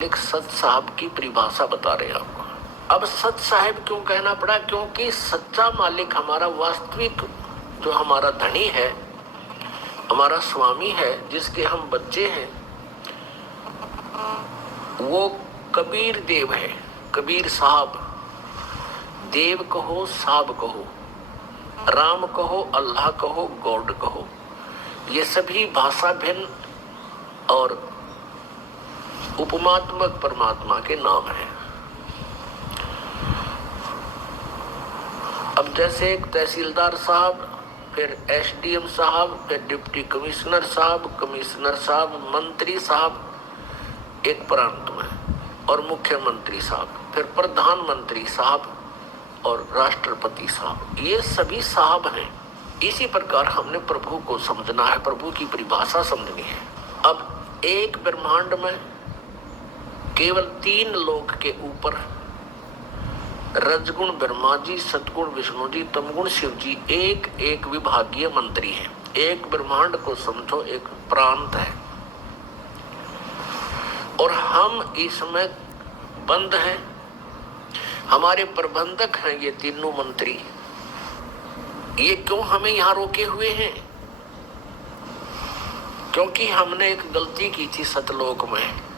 एक सत साहब की परिभाषा बता रहे हैं आपको। अब सत साहब क्यों कहना पड़ा? क्योंकि सच्चा मालिक हमारा वास्तविक जो हमारा धनी है, हमारा स्वामी है, जिसके हम बच्चे हैं, वो कबीर देव है। कबीर साहब, देव कहो साहब कहो, राम कहो, अल्लाह कहो, गॉड कहो, ये सभी भाषा भिन्न और उपमात्मक परमात्मा के नाम है। अब जैसे एक तहसीलदार साहब, फिर एसडीएम साहब, फिर डिप्टी कमिश्नर साहब, कमिश्नर साहब, मंत्री साहब एक प्रांत में, और मुख्यमंत्री साहब, फिर प्रधानमंत्री साहब और राष्ट्रपति साहब, ये सभी साहब हैं। इसी प्रकार हमने प्रभु को समझना है, प्रभु की परिभाषा समझनी है। अब एक ब्रह्मांड में केवल 3 लोक के ऊपर रजगुण ब्रह्मा जी, सतगुण विष्णु जी, तमगुण शिव जी एक एक विभागीय मंत्री हैं। एक ब्रह्मांड को समझो एक प्रांत है, और हम इसमें बंद हैं। हमारे प्रबंधक हैं ये तीनों मंत्री। ये क्यों हमें यहाँ रोके हुए हैं? क्योंकि हमने एक गलती की थी सतलोक में।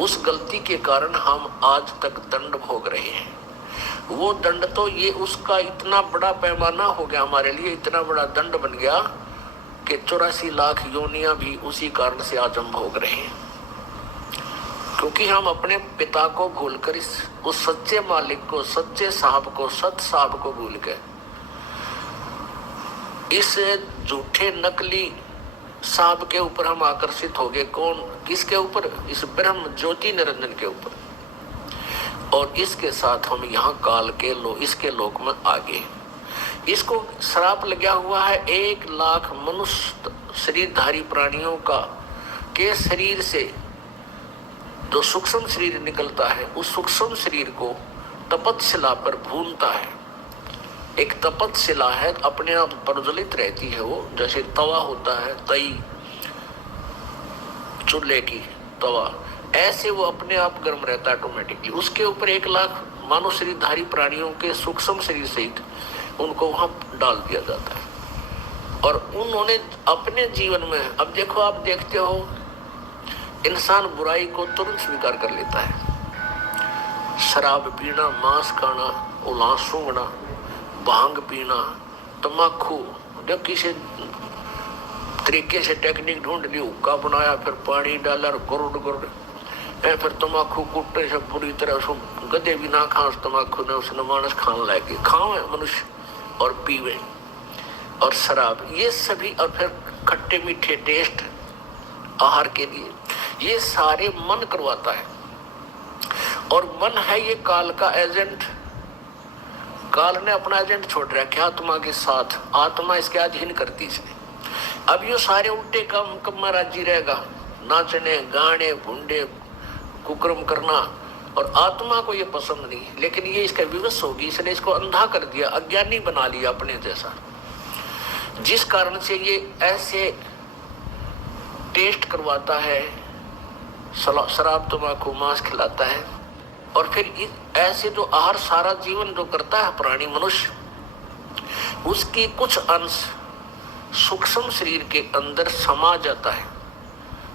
उस गलती के कारण हम आज तक दंड भोग रहे हैं। वो दंड तो ये उसका इतना बड़ा पैमाना हो गया, हमारे लिए इतना बड़ा दंड बन गया कि 84 लाख योनियां भी उसी कारण से आज हम भोग रहे हैं। क्योंकि हम अपने पिता को भूलकर उस सच्चे मालिक को, सच्चे साहब को, सत साहब को भूल गए। इस झूठे नकली साहब के ऊपर हम आकर्षित हो गए। कौन? किसके ऊपर? इस ब्रह्म ज्योति निरंजन के ऊपर। और इसके साथ हम यहाँ काल के इसके लोक में आ गए। इसको श्राप लगा हुआ है 1 लाख मनुष्य शरीरधारी प्राणियों का के शरीर से जो सूक्ष्म शरीर निकलता है, उस सूक्ष्म शरीर को तपतशिला पर भूनता है। एक तपतशिला है, अपने आप प्रज्वलित रहती है वो, जैसे तवा होता है, तई चूल्हे की तवा, ऐसे वो अपने आप गर्म रहता है ऑटोमेटिकली। उसके ऊपर 1 लाख मानव शरीरधारी प्राणियों के सूक्ष्म शरीर सहित उनको वहां डाल दिया जाता है। और उन्होंने अपने जीवन में, अब देखो, आप देखते हो इंसान बुराई को तुरंत स्वीकार कर लेता है। शराब पीना, मांस खाना, उल्लास सूंघना, भांग पीना, तम्बाकू, जब किसी तरीके से टेक्निक ढूंढ ली, हुक्का बनाया, फिर पानी डाला, गुरुड़ गुरुड़, फिर तम्बाकू कुट्टे से बुरी तरह उसको गधे भी ना खा, तम्बाकू ने उसने मानस खाने लगे, खावे मनुष्य और पीवे, और शराब, ये सभी, और फिर खट्टे मीठे टेस्ट आहार के लिए, ये सारे मन करवाता है। और मन है ये काल का एजेंट। काल ने अपना एजेंट छोड़ रखा आत्मा के साथ, आत्मा इसके अधीन करती इसने। अब ये सारे उल्टे काम में राजी रहेगा, नाचने, गाने, भुंडे, कुकर्म करना, और आत्मा को ये पसंद नहीं, लेकिन ये इसका विवश होगी, इसने इसको अंधा कर दिया, अज्ञानी बना लिया अपने जैसा, जिस कारण से ये ऐसे टेस्ट करवाता है, शराब तम्बाकू मांस खिलाता है। और फिर ऐसे जो आहार सारा जीवन जो करता है प्राणी मनुष्य, उसकी कुछ अंश सूक्ष्म शरीर के अंदर समा जाता है,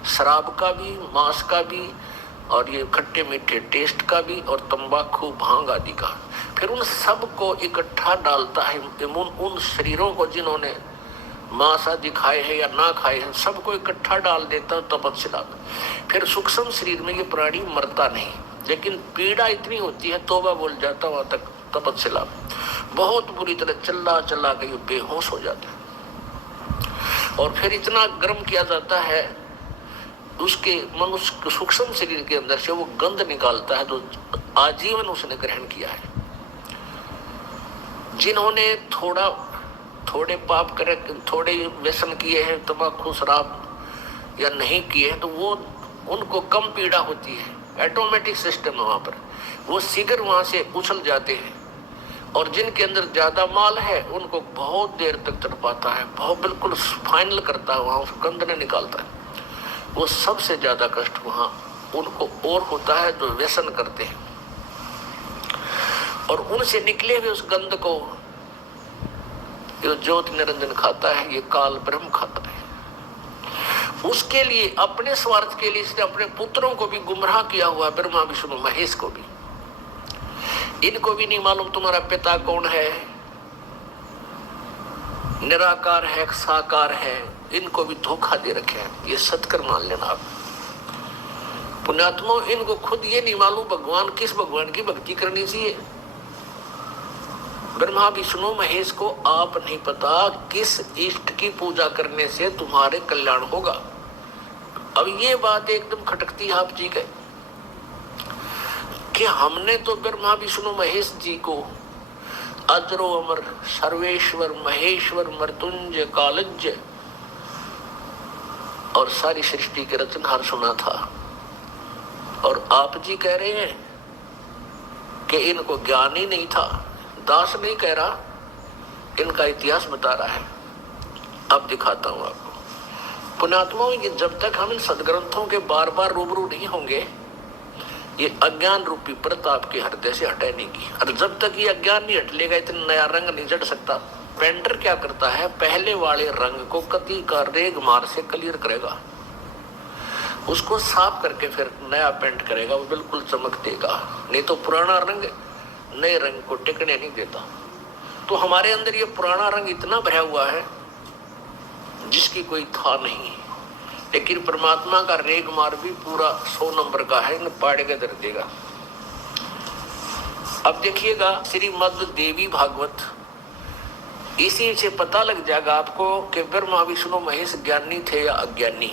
शराब का भी, मांस का भी, और ये खट्टे मीठे टेस्ट का भी, और तंबाकू, भांग आदि का। फिर उन सब को इकट्ठा डालता है, उन शरीरों को जिन्होंने मांस आदि खाए हैं या ना खाए हैं, सबको इकट्ठा डाल देता है तपतशिला में। फिर सूक्ष्म शरीर में ये प्राणी मरता नहीं, लेकिन पीड़ा इतनी होती है, तौबा बोल जाता वहां तक तपतशिला में, बहुत बुरी तरह चला चला के बेहोश हो जाता है। और फिर इतना गर्म किया जाता है, उसके मनुष्य सूक्ष्म शरीर के अंदर से वो गंध निकालता है जो आजीवन उसने ग्रहण किया है। जिन्होंने थोड़े पाप करे, थोड़े व्यसन किए हैं, तम्बाकू शराब या नहीं किए हैं, तो वो उनको कम पीड़ा होती है। ऑटोमेटिक सिस्टम है वहां पर, वो शीघ्र वहां से उछल जाते हैं। और जिनके अंदर ज्यादा माल है उनको बहुत देर तक तड़पाता है, बहुत बिल्कुल फाइनल करता है, वहां गंध ने निकालता है। वो सबसे ज्यादा कष्ट वहां उनको और होता है जो व्यसन करते हैं, और उनसे निकले हुए उस गंध को जो ज्योति निरंजन खाता है, ये काल ब्रह्म खाता है। उसके लिए, अपने स्वार्थ के लिए इसने अपने पुत्रों को भी गुमराह किया हुआ, ब्रह्मा विष्णु महेश को भी। इनको भी नहीं मालूम तुम्हारा पिता कौन है, निराकार है, साकार है, इनको भी धोखा दे रखे हैं। ये सत्कर मान लेना आप पुण्यात्मा, इनको खुद ये नहीं मालूम भगवान किस भगवान की भक्ति करनी चाहिए। ब्रह्मा विष्णु महेश को आप नहीं पता किस इष्ट की पूजा करने से तुम्हारे कल्याण होगा। अब ये बात एकदम खटकती है आप जी के कि हमने तो ब्रह्मा विष्णु महेश जी को अजरो अमर सर्वेश्वर महेश्वर मृत्युंजय कालज्य और सारी सृष्टि के रचनहार सुना था, और आप जी कह रहे हैं कि इनको ज्ञान ही नहीं था। दास नहीं कह रहा, इनका इतिहास बता रहा है। अब दिखाता हूं आपको पुण्यात्माओं, ये जब तक हम इन सदग्रंथों के बार बार रूबरू नहीं होंगे, ये अज्ञान रूपी परत आपके हृदय से हटे नहीं की। और जब तक ये अज्ञान नहीं हट लेगा, इतना नया रंग नहीं जड़ सकता। पेंटर क्या करता है, पहले वाले रंग को कती का रेग मार से क्लियर करेगा, उसको साफ करके फिर नया पेंट करेगा, वो बिल्कुल चमक देगा। नहीं तो पुराना रंग नए रंग को टिकने नहीं देता। तो हमारे अंदर ये पुराना रंग इतना भरा हुआ है जिसकी कोई था नहीं, लेकिन परमात्मा का रेग मार भी पूरा 100 नंबर का है, इन पाड़ के दर देगा। अब देखिएगा श्रीमद् देवी भागवत, इसी से पता लग जाएगा आपको कि ब्रह्मा विष्णु महेश ज्ञानी थे या अज्ञानी।